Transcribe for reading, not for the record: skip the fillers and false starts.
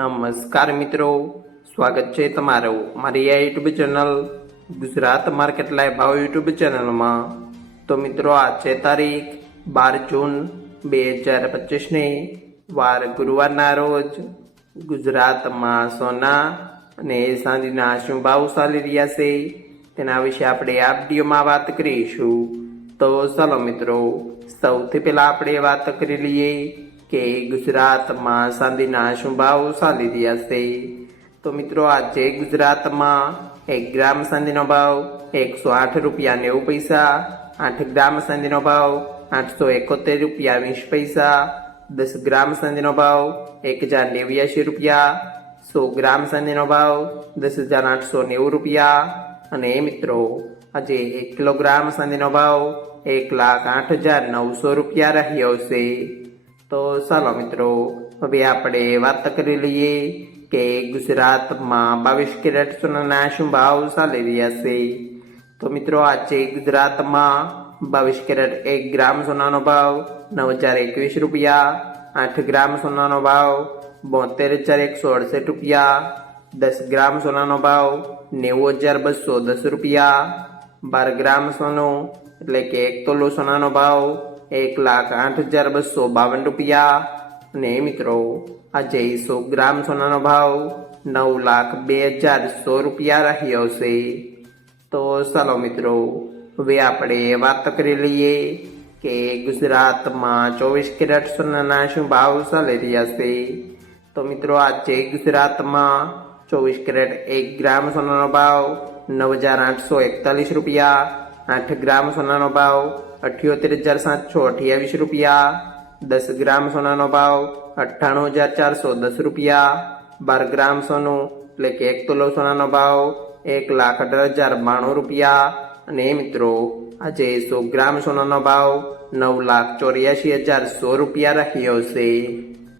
નમસ્કાર મિત્રો, સ્વાગત છે તમારું મારી આ YouTube channel Gujarat market live ભાવ યુટ્યુબ ચેનલમાં। તો મિત્રો આ છે તારીખ 12 જૂન 2025ની વાર ગુરુવારના રોજ ગુજરાતમાં સોના અને ચાંદીના શું ભાવ ચાલી રહ્યા છે તેના વિશે આપણે આ વિડીયોમાં વાત કરીશું। તો ચાલો મિત્રો, સૌથી પહેલા આપણે વાત કરી લઈએ કે ગુજરાતમાં ચાંદીના શું ભાવ ચાલી રહ્યા છે। તો મિત્રો આજે ગુજરાતમાં 1 ગ્રામ ચાંદીનો ભાવ 108 રૂપિયા 90 પૈસા, 8 ગ્રામ ચાંદીનો ભાવ 871 રૂપિયા 20 પૈસા, 10 ગ્રામ ચાંદીનો ભાવ 1089 રૂપિયા, 100 ગ્રામ ચાંદીનો ભાવ 10,890 રૂપિયા અને મિત્રો આજે 1 કિલોગ્રામ ચાંદીનો ભાવ 1,08,900 રૂપિયા રહ્યો છે। તો ચાલો મિત્રો, હવે આપણે વાત કરી લઈએ કે ગુજરાતમાં 22 કેરેટ સોનાના શું ભાવ ચાલી રહ્યા છે। તો મિત્રો આજે ગુજરાતમાં 22 કેરેટ 1 ગ્રામ સોનાનો ભાવ 9,021 રૂપિયા, 8 ગ્રામ સોનાનો ભાવ 72,168 રૂપિયા, 10 ગ્રામ સોનાનો ભાવ 90,210 રૂપિયા, 12 ગ્રામ સોનું એટલે કે 1 તોલો સોનાનો ભાવ 1,08,252 રૂપિયા અને મિત્રો આજે 100 ગ્રામ સોનાનો ભાવ 9,02,100 રૂપિયા રહ્યો છે। તો ચાલો મિત્રો, હવે આપણે વાત કરી લઈએ કે ગુજરાતમાં 24 કેરેટ સોનાના શું ભાવ ચાલી રહ્યા છે। તો મિત્રો આજે ગુજરાતમાં 24 કેરેટ 1 ગ્રામ સોનાનો ભાવ 9,841 રૂપિયા, 8 ગ્રામ સોનાનો ભાવ 78,728 રૂપિયા, 10 ગ્રામ સોનાનો ભાવ 98,410 રૂપિયા, 12 ગ્રામ સોનું એટલે કે 1 તોલો સોનાનો ભાવ 1,18,092 રૂપિયા અને મિત્રો આજે 100 ગ્રામ સોનાનો ભાવ 9,84,100 રૂપિયા રહ્યો છે।